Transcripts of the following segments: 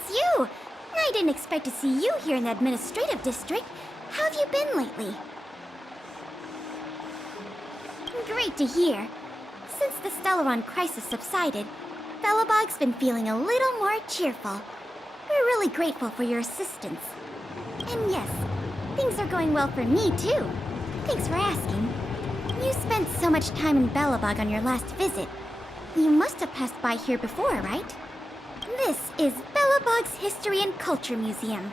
it's you! I didn't expect to see you here in the administrative district. How have you been lately? Great to hear. Since the Stellaron crisis subsided, Belobog's been feeling a little more cheerful. We're really grateful for your assistance. And yes, things are going well for me too. Thanks for asking. You spent so much time in Belobog on your last visit. You must have passed by here before, right? This is Belobog's History and Culture Museum,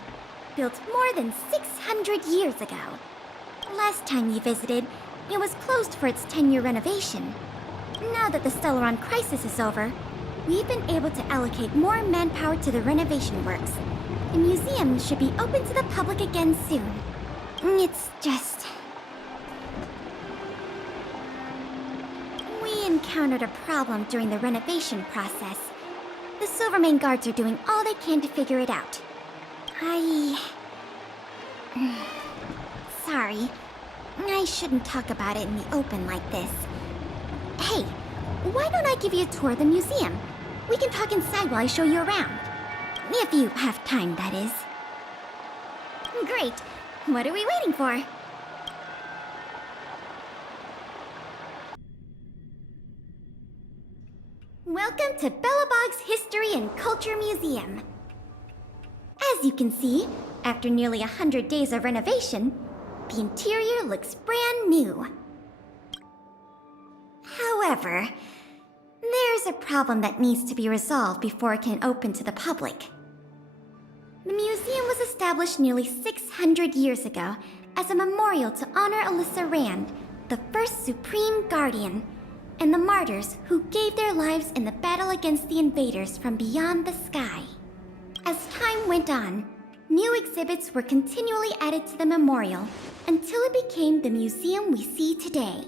built more than 600 years ago. Last time you visited, it was closed for its 10-year renovation. Now that the Stellaron crisis is over, we've been able to allocate more manpower to the renovation works. The museum should be open to the public again soon. It's just... we encountered a problem during the renovation process. The Silvermane guards are doing all they can to figure it out. Sorry. I shouldn't talk about it in the open like this. Hey, why don't I give you a tour of the museum? We can talk inside while I show you around. If you have time, that is. Great. What are we waiting for? Welcome to Belobog's History and Culture Museum. As you can see, after nearly 100 days of renovation, the interior looks brand new. However, there's a problem that needs to be resolved before it can open to the public. The museum was established nearly 600 years ago as a memorial to honor Alyssa Rand, the first Supreme Guardian, and the martyrs who gave their lives in the battle against the invaders from beyond the sky. As time went on, new exhibits were continually added to the memorial until it became the museum we see today.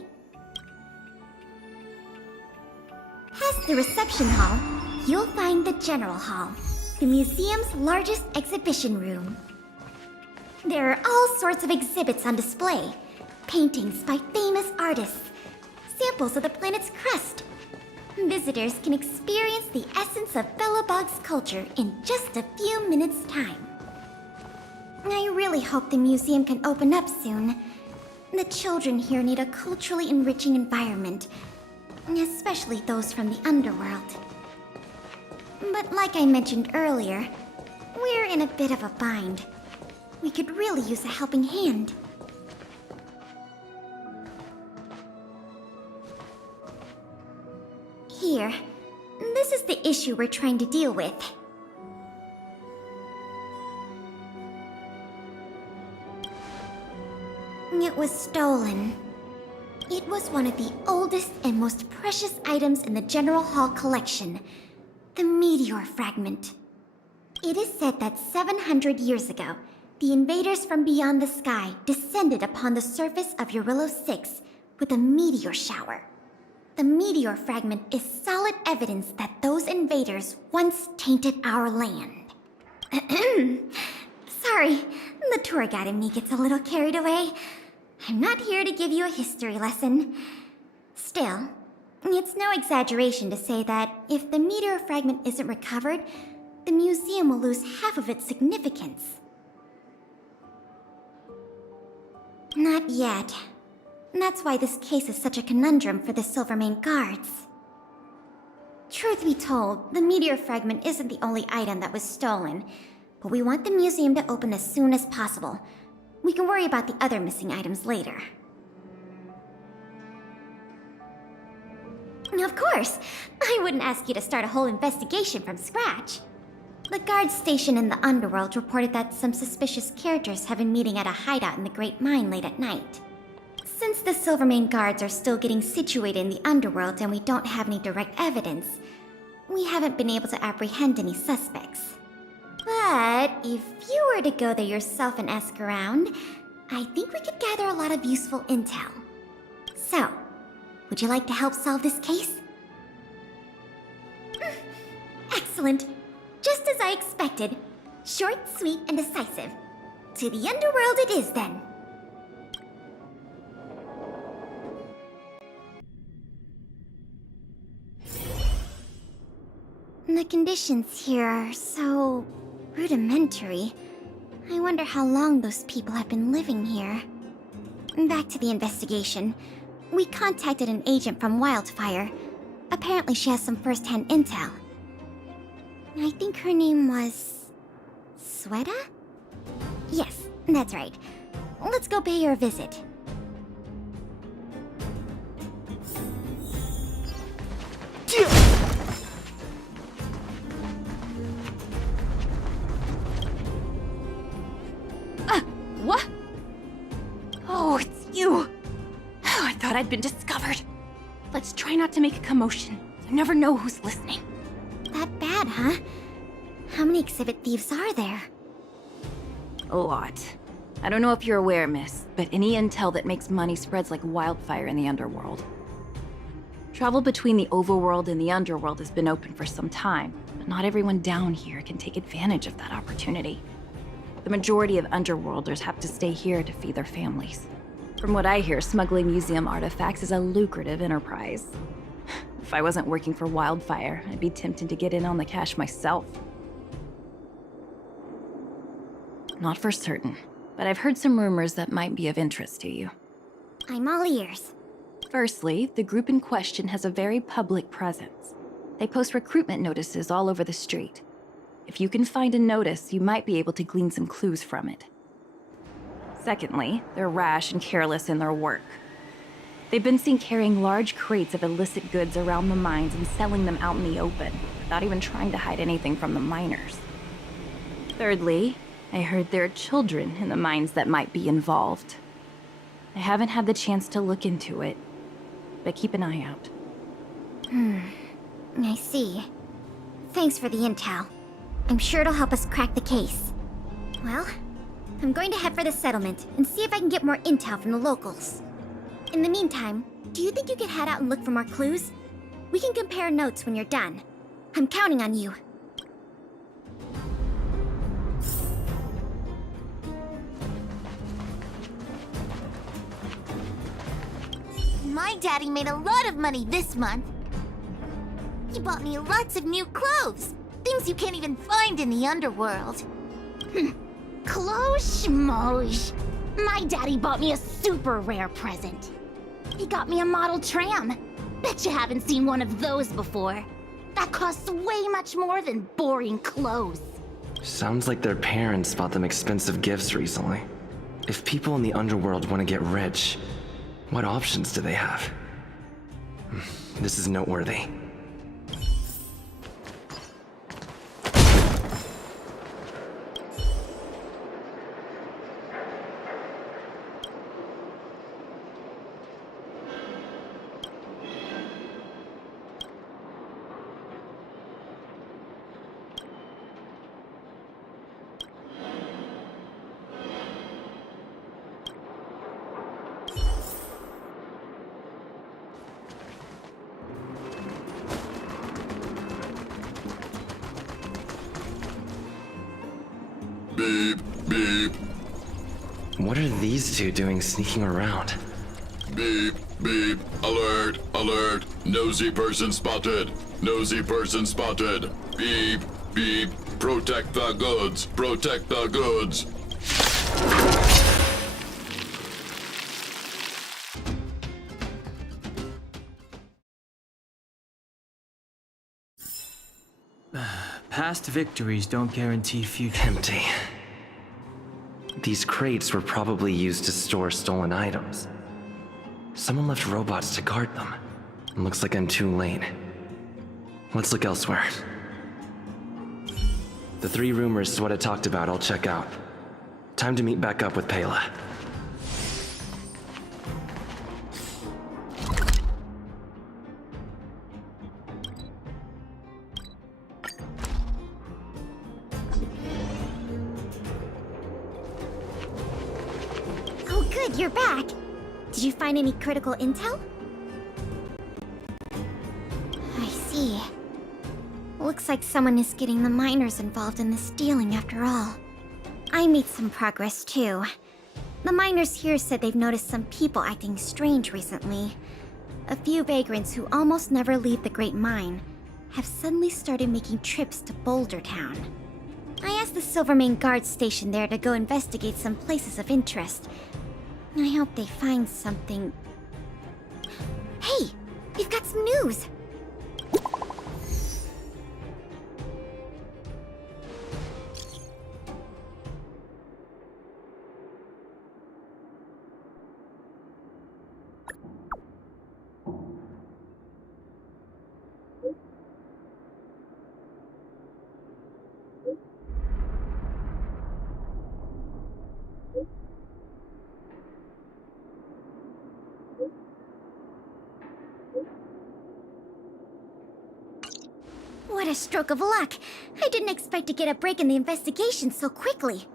Past the reception hall, you'll find the General Hall, the museum's largest exhibition room. There are all sorts of exhibits on display, paintings by famous artists, samples of the planet's crust. Visitors can experience the essence of Belobog's culture in just a few minutes' time. I really hope the museum can open up soon. The children here need a culturally enriching environment, especially those from the underworld. But like I mentioned earlier, we're in a bit of a bind. We could really use a helping hand. Here, this is the issue we're trying to deal with. It was stolen. It was one of the oldest and most precious items in the General Hall collection, the meteor fragment. It is said that 700 years ago, the invaders from beyond the sky descended upon the surface of Eurillo 6 with a meteor shower. The meteor fragment is solid evidence that those invaders once tainted our land. Sorry, the tour guide in me gets a little carried away. I'm not here to give you a history lesson. Still, it's no exaggeration to say that if the meteor fragment isn't recovered, the museum will lose half of its significance. Not yet. That's why this case is such a conundrum for the Silvermane guards. Truth be told, the meteor fragment isn't the only item that was stolen, but we want the museum to open as soon as possible. We can worry about the other missing items later. Of course! I wouldn't ask you to start a whole investigation from scratch. The guards stationed in the underworld reported that some suspicious characters have been meeting at a hideout in the Great Mine late at night. Since the Silvermane guards are still getting situated in the underworld and we don't have any direct evidence, we haven't been able to apprehend any suspects. But if you were to go there yourself and ask around, I think we could gather a lot of useful intel. So, would you like to help solve this case? Excellent. Just as I expected. Short, sweet, and decisive. To the underworld it is, then. The conditions here are so Rudimentary. I wonder how long those people have been living here. Back to the investigation. We contacted an agent from Wildfire. Apparently she has some first-hand intel. I think her name was... Sweta? Yes, that's right. Let's go pay her a visit. What? Oh, it's you! Oh, I thought I'd been discovered. Let's try not to make a commotion. You never know who's listening. That bad, huh? How many exhibit thieves are there? A lot. I don't know if you're aware, miss, but any intel that makes money spreads like wildfire in the underworld. Travel between the overworld and the underworld has been open for some time, but not everyone down here can take advantage of that opportunity. The majority of underworlders have to stay here to feed their families. From what I hear, smuggling museum artifacts is a lucrative enterprise. If I wasn't working for Wildfire, I'd be tempted to get in on the cash myself. Not for certain, but I've heard some rumors that might be of interest to you. I'm all ears. Firstly, the group in question has a very public presence. They post recruitment notices all over the street. If you can find a notice, you might be able to glean some clues from it. Secondly, they're rash and careless in their work. They've been seen carrying large crates of illicit goods around the mines and selling them out in the open, without even trying to hide anything from the miners. Thirdly, I heard there are children in the mines that might be involved. I haven't had the chance to look into it, but keep an eye out. I see. Thanks for the intel. I'm sure it'll help us crack the case. Well, I'm going to head for the settlement and see if I can get more intel from the locals. In the meantime, do you think you could head out and look for more clues? We can compare notes when you're done. I'm counting on you. My daddy made a lot of money this month. He bought me lots of new clothes. Things you can't even find in the underworld. Clothes schmoes. My daddy bought me a super rare present. He got me a model tram. Bet you haven't seen one of those before. That costs way much more than boring clothes. Sounds like their parents bought them expensive gifts recently. If people in the underworld want to get rich, what options do they have? This is noteworthy. Beep, beep. What are these two doing sneaking around? Beep, beep. Alert, alert. Nosy person spotted. Nosy person spotted. Beep, beep. Protect the goods. Protect the goods. Past victories don't guarantee future. Empty. These crates were probably used to store stolen items. Someone left robots to guard them. Looks like I'm too late. Let's look elsewhere. The 3 rumors Sweta talked about, I'll check out. Time to meet back up with Pela. Oh good, you're back. Did you find any critical intel? I see. Looks like someone is getting the miners involved in the stealing after all. I made some progress too. The miners here said they've noticed some people acting strange recently. A few vagrants who almost never leave the Great Mine have suddenly started making trips to Boulder Town. I asked the Silvermane guard station there to go investigate some places of interest. I hope they find something. Hey! We've got some news! What a stroke of luck! I didn't expect to get a break in the investigation so quickly.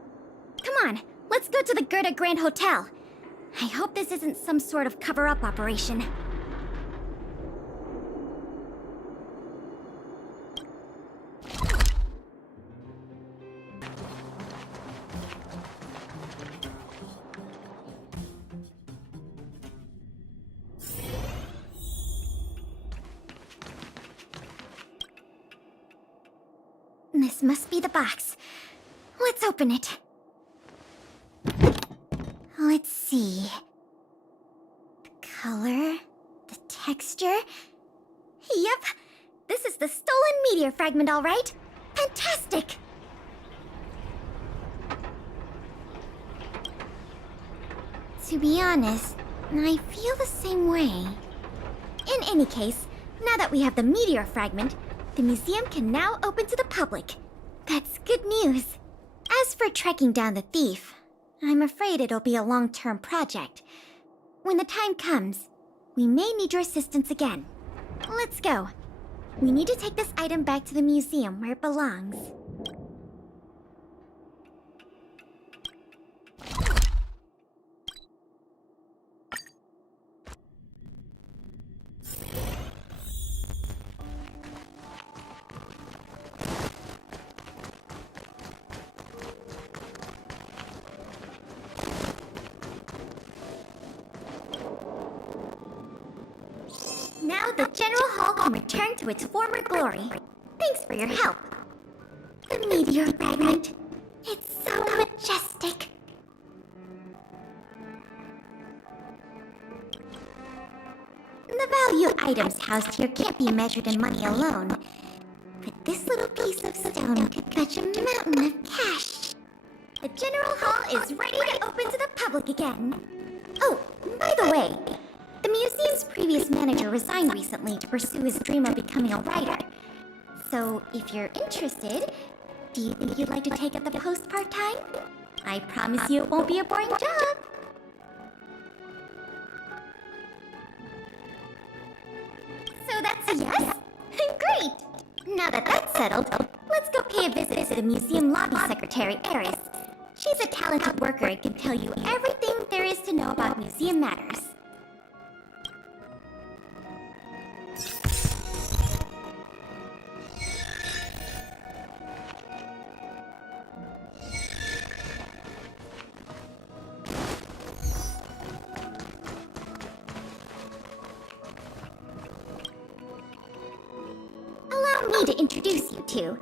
Come on, let's go to the Gerda Grand Hotel. I hope this isn't some sort of cover-up operation. This must be the box. Let's open it. Let's see. The color, the texture. Yep, this is the stolen meteor fragment, all right. Fantastic! To be honest, I feel the same way. In any case, now that we have the meteor fragment, the museum can now open to the public. That's good news. As for tracking down the thief, I'm afraid it'll be a long-term project. When the time comes, we may need your assistance again. Let's go. We need to take this item back to the museum where it belongs. Now the General Hall can return to its former glory. Thanks for your help. The meteor fragment. It's so majestic. The value of items housed here can't be measured in money alone. But this little piece of stone could fetch a mountain of cash. The General Hall is ready to open to the public again. Oh, by the way, the museum's previous manager resigned recently to pursue his dream of becoming a writer. So, if you're interested, do you think you'd like to take up the post part-time? I promise you it won't be a boring job. So that's a yes? Great! Now that that's settled, let's go pay a visit to the museum lobby secretary, Eris. She's a talented worker and can tell you everything there is to know about museum matters. Allow me to introduce you two.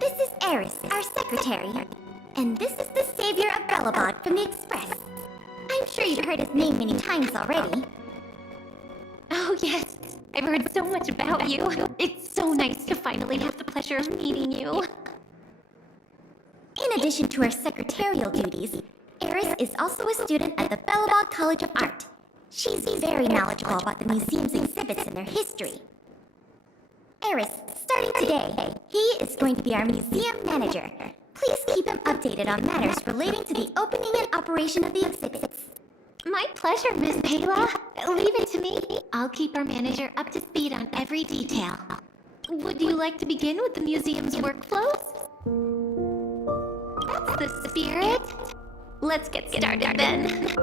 This is Eris, our secretary. And this is the savior of Belobog from the Express. I'm sure you've heard his name many times already. Oh, yes. I've heard so much about you. It's so nice to finally have the pleasure of meeting you. In addition to her secretarial duties, Eris is also a student at the Belobog College of Art. She's very knowledgeable about the museum's exhibits and their history. Eris, starting today, he is going to be our museum manager. Please keep him updated on matters relating to the opening and operation of the exhibits. My pleasure, Miss Payla. Leave it to me. I'll keep our manager up to speed on every detail. Would you like to begin with the museum's workflows? That's the spirit. Let's get started then.